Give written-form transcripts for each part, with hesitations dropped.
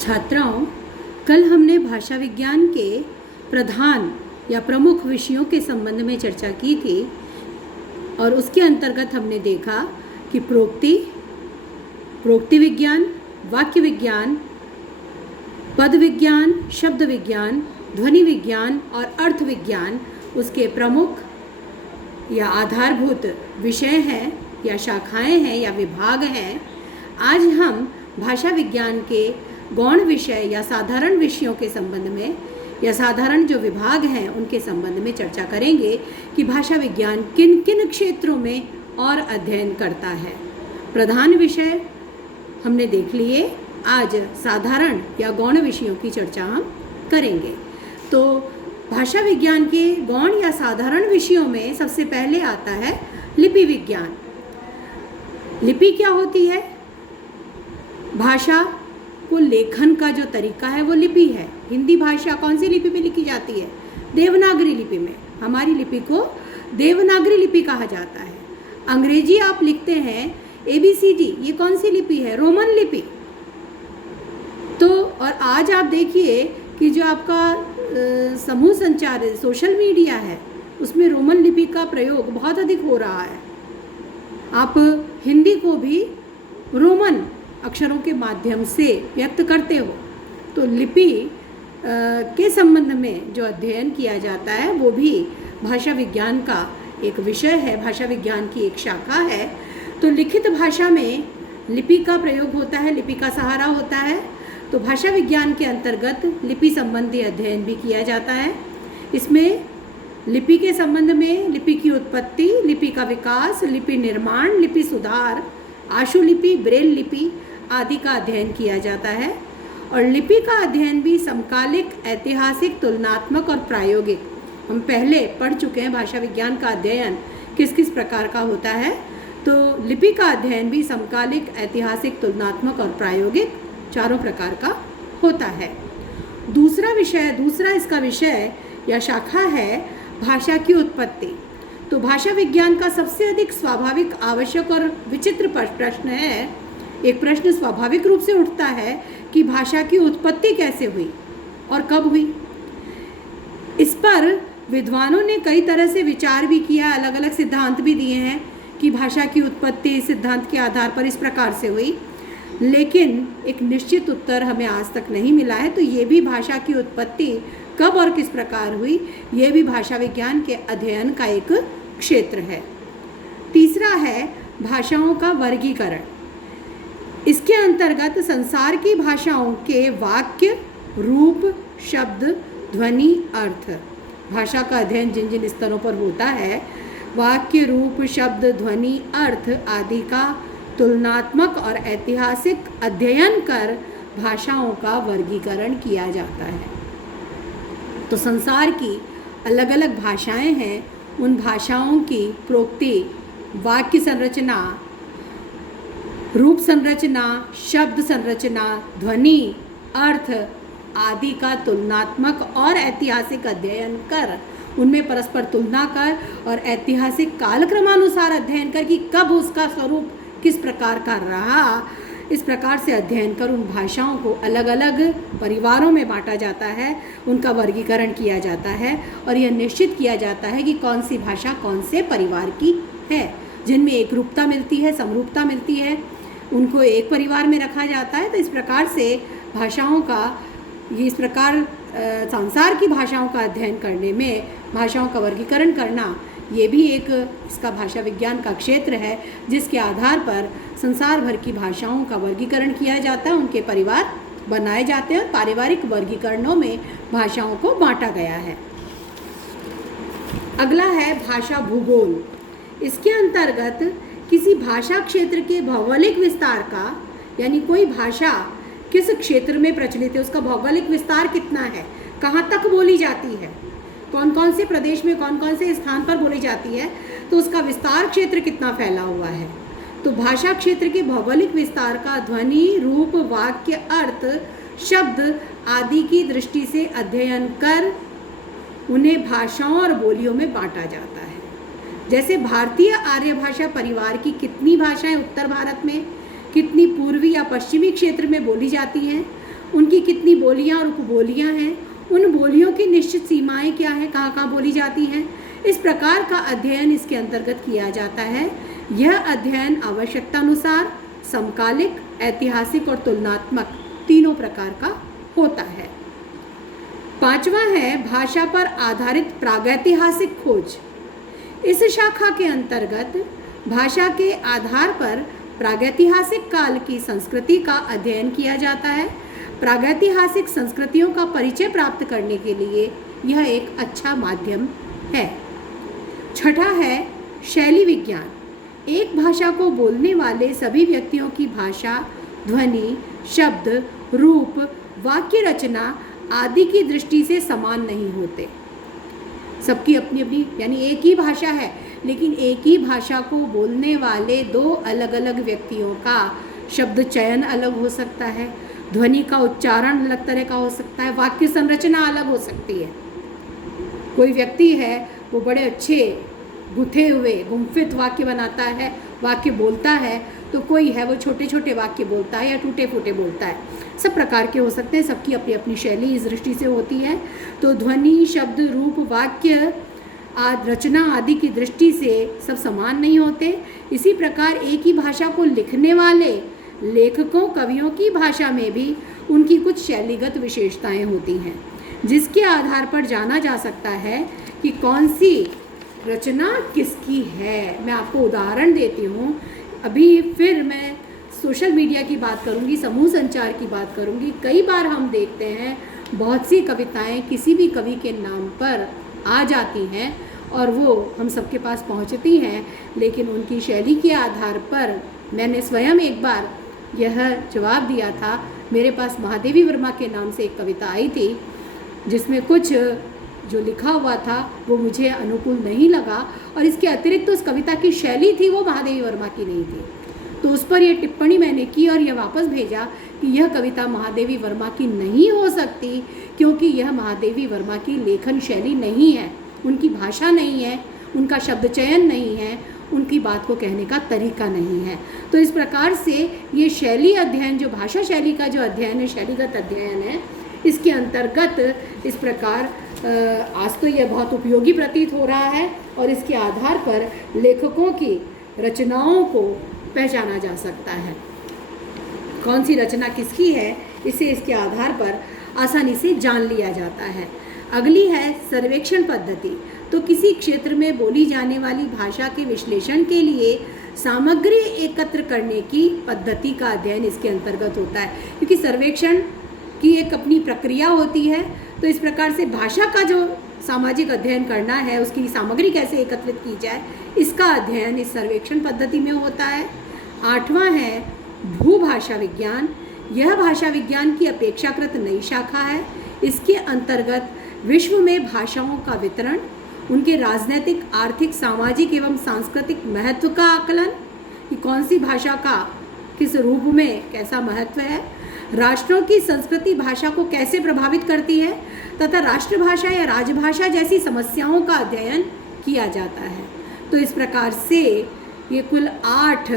छात्राओं, कल हमने भाषा विज्ञान के प्रधान या प्रमुख विषयों के संबंध में चर्चा की थी और उसके अंतर्गत हमने देखा कि प्रोक्ति विज्ञान, वाक्य विज्ञान, पद विज्ञान, शब्द विज्ञान, ध्वनि विज्ञान और अर्थ विज्ञान उसके प्रमुख या आधारभूत विषय हैं या शाखाएं हैं या विभाग हैं। आज हम भाषा विज्ञान के गौण विषय या साधारण विषयों के संबंध में या साधारण जो विभाग हैं उनके संबंध में चर्चा करेंगे कि भाषा विज्ञान किन किन क्षेत्रों में और अध्ययन करता है। प्रधान विषय हमने देख लिए, आज साधारण या गौण विषयों की चर्चा हम करेंगे। तो भाषा विज्ञान के गौण या साधारण विषयों में सबसे पहले आता है लिपि विज्ञान। लिपि क्या होती है? भाषा को लेखन का जो तरीका है वो लिपि है। हिंदी भाषा कौन सी लिपि में लिखी जाती है? देवनागरी लिपि में। हमारी लिपि को देवनागरी लिपि कहा जाता है। अंग्रेजी आप लिखते हैं ABCD, ये कौन सी लिपि है? रोमन लिपि। तो और आज आप देखिए कि जो आपका समूह संचार सोशल मीडिया है उसमें रोमन लिपि का प्रयोग बहुत अधिक हो रहा है। आप हिंदी को भी रोमन अक्षरों के माध्यम से व्यक्त करते हो। तो लिपि के संबंध में जो अध्ययन किया जाता है वो भी भाषा विज्ञान का एक विषय है, भाषा विज्ञान की एक शाखा है। तो लिखित भाषा में लिपि का प्रयोग होता है, लिपि का सहारा होता है। तो भाषा विज्ञान के अंतर्गत लिपि संबंधी अध्ययन भी किया जाता है। इसमें लिपि के संबंध में लिपि की उत्पत्ति, लिपि का विकास, लिपि निर्माण, लिपि सुधार, आशुलिपि, ब्रेल लिपि आदि का अध्ययन किया जाता है। और लिपि का अध्ययन भी समकालिक, ऐतिहासिक, तुलनात्मक और प्रायोगिक, हम पहले पढ़ चुके हैं भाषा विज्ञान का अध्ययन किस किस प्रकार का होता है। तो लिपि का अध्ययन भी समकालिक, ऐतिहासिक, तुलनात्मक और प्रायोगिक चारों प्रकार का होता है। दूसरा इसका विषय या शाखा है भाषा की उत्पत्ति। तो भाषा विज्ञान का सबसे अधिक स्वाभाविक, आवश्यक और विचित्र प्रश्न है। एक प्रश्न स्वाभाविक रूप से उठता है कि भाषा की उत्पत्ति कैसे हुई और कब हुई। इस पर विद्वानों ने कई तरह से विचार भी किया, अलग अलग सिद्धांत भी दिए हैं कि भाषा की उत्पत्ति इस सिद्धांत के आधार पर इस प्रकार से हुई, लेकिन एक निश्चित उत्तर हमें आज तक नहीं मिला है। तो ये भी भाषा की उत्पत्ति कब और किस प्रकार हुई, ये भी भाषा विज्ञान के अध्ययन का एक क्षेत्र है। तीसरा है भाषाओं का वर्गीकरण। इसके अंतर्गत संसार की भाषाओं के वाक्य, रूप, शब्द, ध्वनि, अर्थ, भाषा का अध्ययन जिन जिन स्तरों पर होता है, वाक्य, रूप, शब्द, ध्वनि, अर्थ आदि का तुलनात्मक और ऐतिहासिक अध्ययन कर भाषाओं का वर्गीकरण किया जाता है। तो संसार की अलग अलग भाषाएं हैं, उन भाषाओं की प्रोक्ति, वाक्य संरचना, रूप संरचना, शब्द संरचना, ध्वनि, अर्थ आदि का तुलनात्मक और ऐतिहासिक अध्ययन कर, उनमें परस्पर तुलना कर और ऐतिहासिक कालक्रमानुसार अध्ययन कर कि कब उसका स्वरूप किस प्रकार का रहा, इस प्रकार से अध्ययन कर उन भाषाओं को अलग अलग परिवारों में बांटा जाता है, उनका वर्गीकरण किया जाता है और यह निश्चित किया जाता है कि कौन सी भाषा कौन से परिवार की है। जिनमें एक रूपता मिलती है, समरूपता मिलती है, उनको एक परिवार में रखा जाता है। तो इस प्रकार से भाषाओं का इस प्रकार संसार की भाषाओं का अध्ययन करने में भाषाओं का वर्गीकरण करना, ये भी एक इसका भाषा विज्ञान का क्षेत्र है, जिसके आधार पर संसार भर की भाषाओं का वर्गीकरण किया जाता है, उनके परिवार बनाए जाते हैं और पारिवारिक वर्गीकरणों में भाषाओं को बांटा गया है। अगला है भाषा भूगोल। इसके अंतर्गत किसी भाषा क्षेत्र के भौगोलिक विस्तार का, यानी कोई भाषा किस क्षेत्र में प्रचलित है, उसका भौगोलिक विस्तार कितना है, कहाँ तक बोली जाती है, कौन कौन से प्रदेश में कौन कौन से स्थान पर बोली जाती है, तो उसका विस्तार क्षेत्र कितना फैला हुआ है। तो भाषा क्षेत्र के भौगोलिक विस्तार का ध्वनि, रूप, वाक्य, अर्थ, शब्द आदि की दृष्टि से अध्ययन कर उन्हें भाषाओं और बोलियों में बांटा जाता है। जैसे भारतीय आर्य भाषा परिवार की कितनी भाषाएं उत्तर भारत में, कितनी पूर्वी या पश्चिमी क्षेत्र में बोली जाती हैं उनकी कितनी बोलियां और उपबोलियां हैं, उन बोलियों की निश्चित सीमाएं क्या हैं, कहाँ कहाँ बोली जाती हैं, इस प्रकार का अध्ययन इसके अंतर्गत किया जाता है। यह अध्ययन आवश्यकतानुसार समकालिक, ऐतिहासिक और तुलनात्मक तीनों प्रकार का होता है। पांचवा है भाषा पर आधारित प्रागैतिहासिक खोज। इस शाखा के अंतर्गत भाषा के आधार पर प्रागैतिहासिक काल की संस्कृति का अध्ययन किया जाता है। प्रागैतिहासिक संस्कृतियों का परिचय प्राप्त करने के लिए यह एक अच्छा माध्यम है। छठा है शैली विज्ञान। एक भाषा को बोलने वाले सभी व्यक्तियों की भाषा, ध्वनि, शब्द, रूप, वाक्य रचना आदि की दृष्टि से समान नहीं होते। सबकी अपनी अपनी, यानी एक ही भाषा है लेकिन एक ही भाषा को बोलने वाले दो अलग अलग व्यक्तियों का शब्द चयन अलग हो सकता है, ध्वनि का उच्चारण अलग तरह का हो सकता है, वाक्य संरचना अलग हो सकती है। कोई व्यक्ति है वो बड़े अच्छे गुथे हुए गुम्फित वाक्य बनाता है, वाक्य बोलता है, तो कोई है वो छोटे छोटे वाक्य बोलता है या टूटे फूटे बोलता है। सब प्रकार के हो सकते हैं, सबकी अपनी अपनी शैली इस दृष्टि से होती है। तो ध्वनि, शब्द, रूप, वाक्य रचना आदि की दृष्टि से सब समान नहीं होते। इसी प्रकार एक ही भाषा को लिखने वाले लेखकों, कवियों की भाषा में भी उनकी कुछ शैलीगत विशेषताएं होती हैं, जिसके आधार पर जाना जा सकता है कि कौन सी रचना किसकी है। मैं आपको उदाहरण देती हूँ। अभी फिर मैं सोशल मीडिया की बात करूँगी, समूह संचार की बात करूँगी। कई बार हम देखते हैं बहुत सी कविताएं किसी भी कवि के नाम पर आ जाती हैं और वो हम सबके पास पहुँचती हैं, लेकिन उनकी शैली के आधार पर मैंने स्वयं एक बार यह जवाब दिया था। मेरे पास महादेवी वर्मा के नाम से एक कविता आई थी जिसमें कुछ जो लिखा हुआ था वो मुझे अनुकूल नहीं लगा, और इसके अतिरिक्त तो उस कविता की शैली थी वो महादेवी वर्मा की नहीं थी। तो उस पर यह टिप्पणी मैंने की और यह वापस भेजा कि यह कविता महादेवी वर्मा की नहीं हो सकती, क्योंकि यह महादेवी वर्मा की लेखन शैली नहीं है, उनकी भाषा नहीं है, उनका शब्द चयन नहीं है, उनकी बात को कहने का तरीका नहीं है। तो इस प्रकार से ये शैली अध्ययन, जो भाषा शैली का जो अध्ययन है, शैलीगत अध्ययन है, इसके अंतर्गत इस प्रकार आज तो यह बहुत उपयोगी प्रतीत हो रहा है और इसके आधार पर लेखकों की रचनाओं को पहचाना जा सकता है। कौन सी रचना किसकी है इसे इसके आधार पर आसानी से जान लिया जाता है। अगली है सर्वेक्षण पद्धति। तो किसी क्षेत्र में बोली जाने वाली भाषा के विश्लेषण के लिए सामग्री एकत्र करने की पद्धति का अध्ययन इसके अंतर्गत होता है, क्योंकि सर्वेक्षण की एक अपनी प्रक्रिया होती है। तो इस प्रकार से भाषा का जो सामाजिक अध्ययन करना है, उसकी सामग्री कैसे एकत्रित की जाए, इसका अध्ययन इस सर्वेक्षण पद्धति में होता है। आठवां है भूभाषा विज्ञान। यह भाषा विज्ञान की अपेक्षाकृत नई शाखा है। इसके अंतर्गत विश्व में भाषाओं का वितरण, उनके राजनैतिक, आर्थिक, सामाजिक एवं सांस्कृतिक महत्व का आकलन, कि कौन सी भाषा का किस रूप में कैसा महत्व है, राष्ट्रों की संस्कृति भाषा को कैसे प्रभावित करती है, तथा राष्ट्रभाषा या राजभाषा जैसी समस्याओं का अध्ययन किया जाता है। तो इस प्रकार से ये कुल 8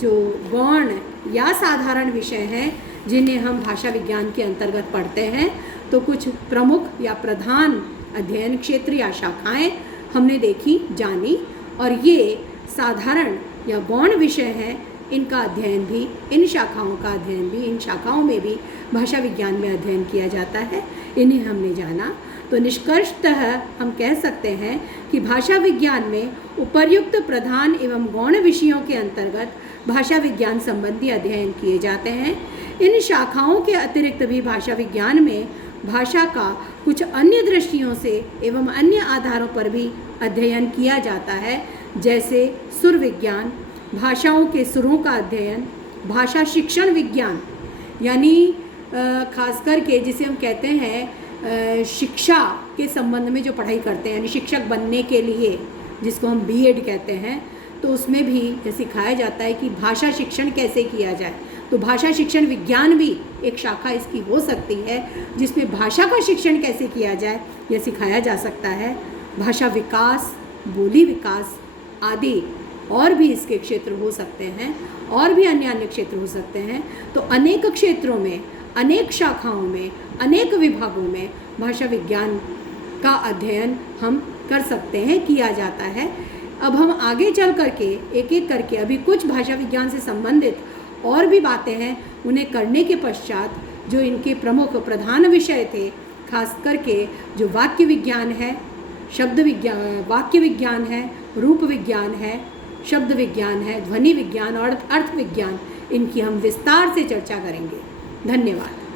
जो गौण या साधारण विषय हैं जिन्हें हम भाषा विज्ञान के अंतर्गत पढ़ते हैं। तो कुछ प्रमुख या प्रधान अध्ययन क्षेत्र या शाखाएं हमने देखी, जानी, और ये साधारण या गौण विषय हैं, इनका अध्ययन भी, इन शाखाओं का अध्ययन भी, इन शाखाओं में भी भाषा विज्ञान में अध्ययन किया जाता है। इन्हें हमने जाना। तो निष्कर्षतः हम कह सकते हैं कि भाषा विज्ञान में उपर्युक्त प्रधान एवं गौण विषयों के अंतर्गत भाषा विज्ञान संबंधी अध्ययन किए जाते हैं। इन शाखाओं के अतिरिक्त भी भाषा विज्ञान में भाषा का कुछ अन्य दृष्टियों से एवं अन्य आधारों पर भी अध्ययन किया जाता है, जैसे सुर विज्ञान, भाषाओं के सुरों का अध्ययन, भाषा शिक्षण विज्ञान, यानी खास करके जिसे हम कहते हैं शिक्षा के संबंध में जो पढ़ाई करते हैं, यानी शिक्षक बनने के लिए जिसको हम बीएड कहते हैं, तो उसमें भी ये सिखाया जाता है कि भाषा शिक्षण कैसे किया जाए। तो भाषा शिक्षण विज्ञान भी एक शाखा इसकी हो सकती है, जिसमें भाषा का शिक्षण कैसे किया जाए यह सिखाया जा सकता है। भाषा विकास, बोली विकास आदि और भी इसके क्षेत्र हो सकते हैं, और भी अन्य क्षेत्र हो सकते हैं। तो अनेक क्षेत्रों में अनेक शाखाओं में, अनेक विभागों में भाषा विज्ञान का अध्ययन हम कर सकते हैं, किया जाता है। अब हम आगे चल करके एक एक करके अभी कुछ भाषा विज्ञान से संबंधित और भी बातें हैं, उन्हें करने के पश्चात जो इनके प्रमुख प्रधान विषय थे, खास करके जो वाक्य विज्ञान है, शब्द विज्ञान, वाक्य विज्ञान है, रूप विज्ञान है, शब्द विज्ञान है, ध्वनि विज्ञान और अर्थ विज्ञान, इनकी हम विस्तार से चर्चा करेंगे। धन्यवाद।